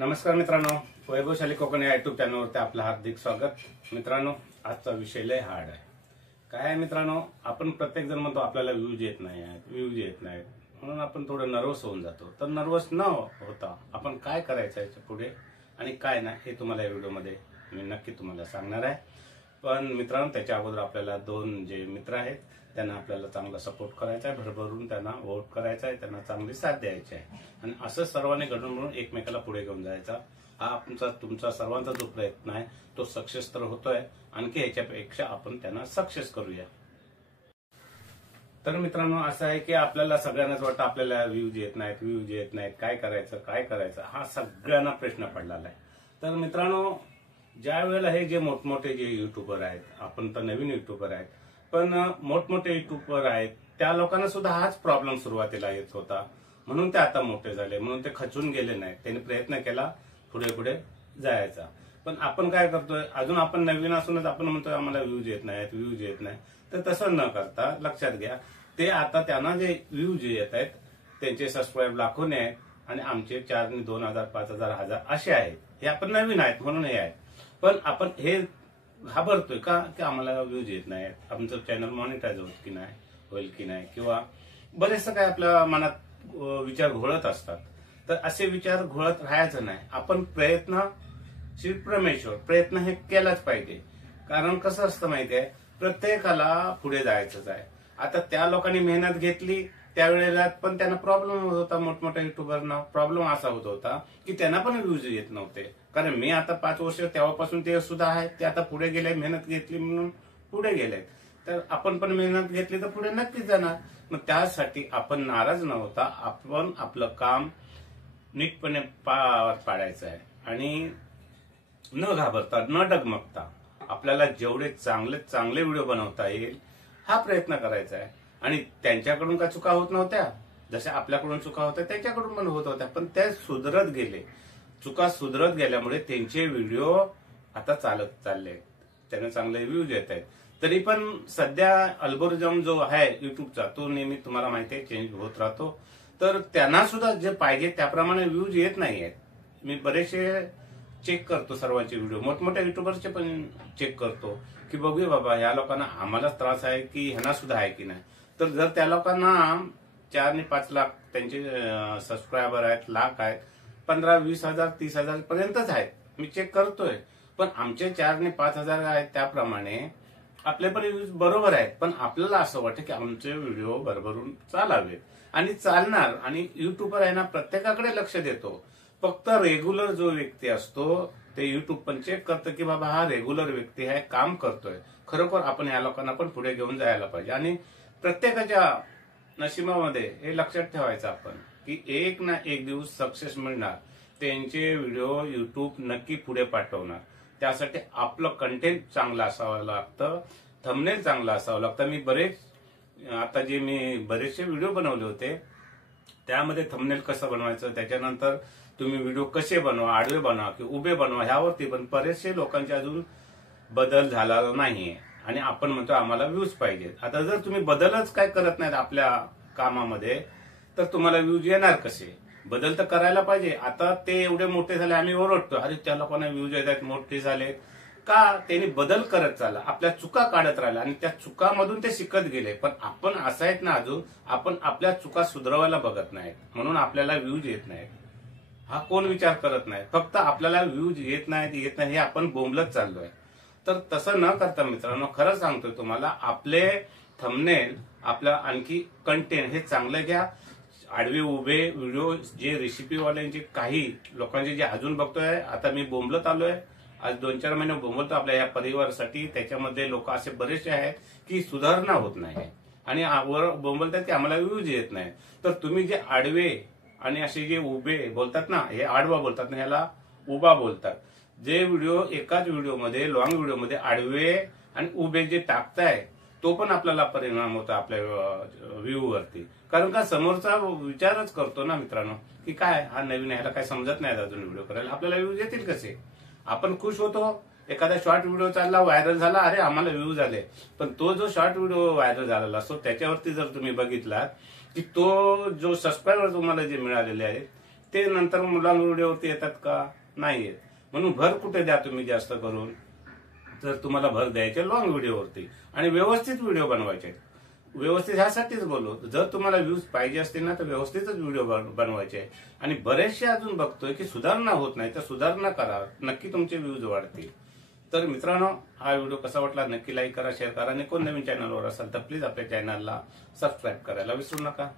नमस्कार मित्रांनो, वैभवशाली कोकण या युट्यूब चॅनलवरती आपलं हार्दिक स्वागत। मित्रांनो, आजचा विषय लय हार्ड आहे। काय आहे मित्रांनो, आपण प्रत्येक जण म्हणतो आपल्याला व्ह्यूज येत नाही आहेत, व्ह्यूज येत नाहीत, म्हणून आपण थोडं नर्वस होऊन जातो। तर नर्वस न होता आपण काय करायचं याच्या पुढे आणि काय नाही हे तुम्हाला या व्हिडिओमध्ये मी नक्की तुम्हाला सांगणार आहे। पण मित्रांनो, त्याच्या अगोदर आपल्याला दोन जे मित्र आहेत त्यांना आपल्याला चांगला सपोर्ट करायचा आहे, भरभरून त्यांना वोट करायचा आहे, त्यांना चांगली साथ द्यायची आहे आणि असं सर्वांनी घडून मिळून एकमेकाला पुढे घेऊन जायचा। हा तुमचा सर्वांचा जो प्रयत्न आहे तो सक्सेस तर होतोय, आणखी याच्यापेक्षा आपण त्यांना सक्सेस करूया। तर मित्रांनो, असं आहे की आपल्याला सगळ्यांनाच वाटतं आपल्याला व्ह्यूज येत नाहीत, काय करायचं हा सगळ्यांना प्रश्न पडलेला आहे। तर मित्रांनो, ज्या वेळेला हे जे मोठमोठे जे युट्यूबर आहेत, आपण तर नवीन युट्यूबर आहेत, पण मोठमोठे युट्यूबर आहेत त्या लोकांना सुद्धा हाच प्रॉब्लेम सुरुवातीला येत होता, म्हणून ते आता मोठे झाले, म्हणून ते खचून गेले नाहीत। त्यांनी प्रयत्न केला पुढे पुढे जायचा। पण आपण काय करतोय, अजून आपण नवीन असूनच आपण म्हणतोय आम्हाला व्ह्यूज येत नाही। तर तसं न करता लक्षात घ्या, ते आता त्यांना जे व्ह्यूज येत आहेत त्यांचे सबस्क्राईब लाखोने आहेत आणि आमचे 4, 2000, 5000, 1000 असे आहेत। हे आपण नवीन आहेत म्हणून हे आहेत, पण आपण हे घाबरतोय का की आम्हाला व्ह्यूज येत नाहीत, आमचं चॅनल मॉनिटाईज होईल की नाही किंवा बरेचसं काय आपल्या मनात विचार घोळत असतात। तर असे विचार घोळत राहायचं नाही, आपण प्रयत्न हे केलाच पाहिजे। कारण कसं असतं माहितीये, प्रत्येकाला पुढे जायचंच आहे। आता त्या लोकांनी मेहनत घेतली त्यावेळेला पण त्यांना प्रॉब्लेम होत होता, मोठमोठ्या युट्यूबरना प्रॉब्लेम असा होत होता की त्यांना पण व्ह्यूज येत नव्हते। कारण मी आता 5 वर्ष तेव्हापासून ते सुद्धा आहेत, ते आता पुढे गेले, मेहनत घेतली म्हणून पुढे गेले। तर आपण पण मेहनत घेतली तर पुढे नक्कीच जाणार। मग त्यासाठी आपण नाराज न होता आपण आपलं काम नीटपणे पार पाडायचं आहे आणि न घाबरता न डगमगता आपल्याला जेवढे चांगले व्हिडिओ बनवता येईल हा प्रयत्न करायचा आहे। आणि त्यांच्याकडून का चुका होत नव्हत्या, जशा आपल्याकडून चुका होत्या त्यांच्याकडून पण होत होत्या, पण ते सुधरत गेले। चुका सुधरत गेल्यामुळे त्यांचे व्हिडिओ आता चालत चालले, त्यांना चांगले व्ह्यूज येत आहेत। तरी पण सध्या अल्गोरिदम जो आहे युट्यूबचा तो नेहमी तुम्हाला माहिती आहे चेंज होत राहतो। तर त्यांना सुद्धा जे पाहिजे त्याप्रमाणे व्ह्यूज येत नाहीयेत। मी बरेचसे चेक करतो, सर्वांचे व्हिडिओ मोठमोठ्या युट्यूबरचे पण चेक करतो की बघूया बाबा ह्या लोकांना आम्हालाच त्रास आहे की ह्यांना सुद्धा आहे की नाही। तर जर त्या लोकांना 4 आणि 5 लाख त्यांचे सबस्क्रायबर आहेत, लाख आहेत, 15, 20,000, 30,000 पर्यंतच आहेत, मी चेक करतोय। पण आमचे 4 आणि 5,000 आहेत, त्याप्रमाणे आपले पण व्ह्यूज बरोबर आहेत, पण आपल्याला असं वाटतं की आमचे व्हिडिओ भरभरून चालावेत आणि चालणार। आणि युट्यूबर आहे ना, प्रत्येकाकडे लक्ष देतो, फक्त रेग्युलर जो व्यक्ती असतो ते युट्यूब पण चेक करतं की बाबा हा रेग्युलर व्यक्ती आहे, काम करतोय, खरोखर आपण या लोकांना पण पुढे घेऊन जायला पाहिजे। आणि प्रत्येकाच्या नशिबामध्ये हे लक्षात ठेवायचं आपण की एक ना एक दिवस सक्सेस मिळणार, त्यांचे व्हिडिओ युट्यूब नक्की पुढे पाठवणार। त्यासाठी आपलं कंटेंट चांगलं असावं लागतं, थंबनेल चांगलं असावं लागतं। मी बरेचसे व्हिडिओ बनवले होते, त्यामध्ये थंबनेल कसं बनवायचं, त्याच्यानंतर तुम्ही व्हिडिओ कसे बनवा, आडवे बनवा की उभे बनवा, ह्यावरती पण बरेचसे लोकांचे अजून बदल झाला नाहीये आणि आपण म्हणतो आम्हाला व्ह्यूज पाहिजेत। आता जर तुम्ही बदलच काय करत नाहीत आपल्या कामामध्ये तर तुम्हाला व्ह्यूज येणार कसे? बदल तर करायला पाहिजे। आता ते एवढे मोठे झाले, आम्ही ओरडतो अरे त्या लोकांना व्ह्यूज येत आहेत, मोठे झाले का? त्यांनी बदल करत चालला, आपल्या चुका काढत राहिला आणि त्या चुकामधून ते शिकत गेले। पण आपण असं आहेत ना, अजून आपण आपल्या चुका सुधारायला बघत नाहीत, म्हणून आपल्याला व्ह्यूज येत नाहीत। हा कोण विचार करत नाही, फक्त आपल्याला व्ह्यूज येत नाही हे आपण बोंबलत चाललोय। तर तसं न करता मित्रांनो, खरं सांगतोय तुम्हाला, आपले थंबनेल, आपलं आणखी कंटेंट हे चांगलं घ्या। आडवे उभे व्हिडिओ जे रेसिपीवाल्यांचे काही लोकांचे जे अजून बघतोय, आता मी बोंबलत आलोय, आज 2-4 महिने बोंबलतो आपल्या या परिवारासाठी। त्याच्यामध्ये लोक असे बरेचसे आहेत की सुधारणा होत नाही आणि बोंबलतात की आम्हाला व्ह्यूज येत नाही। तर तुम्ही जे आडवे आणि असे जे उभे बोलतात ना, हे आडवा बोलतात ना, ह्याला उभा बोलतात। जे व्हिडिओ एकाच व्हिडिओमध्ये लॉंग व्हिडिओमध्ये आडवे आणि उभे जे टाकताय तो पण आपल्याला परिणाम होतो आपल्या व्ह्यू वरती। कारण का समोरचा विचारच करतो ना मित्रांनो की काय हा नवीन, ह्याला काय समजत नाही अजून व्हिडिओ करायला, आपल्याला व्ह्यूज येतील कसे? आपण खुश होतो, एखादा शॉर्ट व्हिडिओ चालला, व्हायरल झाला, अरे आम्हाला व्ह्यूज आले। पण तो जो शॉर्ट व्हिडिओ व्हायरल झालेला असतो त्याच्यावरती जर तुम्ही बघितलात की तो जो सबस्क्रायबर तुम्हाला जे मिळालेले आहेत ते नंतर लॉंग व्हिडिओवरती येतात का? नाही येत. म्हणून भर कुठे द्या तुम्ही जास्त करून, जर तुम्हाला भर द्यायचे लॉंग व्हिडिओवरती आणि व्यवस्थित व्हिडिओ बनवायचे. व्यवस्थित ह्यासाठीच बोललो, जर तुम्हाला व्ह्यूज पाहिजे असतील ना तर व्यवस्थितच व्हिडिओ बनवायचे. आणि बरेचसे अजून बघतोय की सुधारणा होत नाही, तर सुधारणा करा, नक्की तुमचे व्ह्यूज वाढतील. तर मित्रांनो, हा व्हिडिओ कसा वाटला नक्की लाईक करा, शेअर करा आणि कोण नवीन चॅनलवर असाल तर प्लीज आपल्या चॅनलला सबस्क्राईब करायला विसरू नका.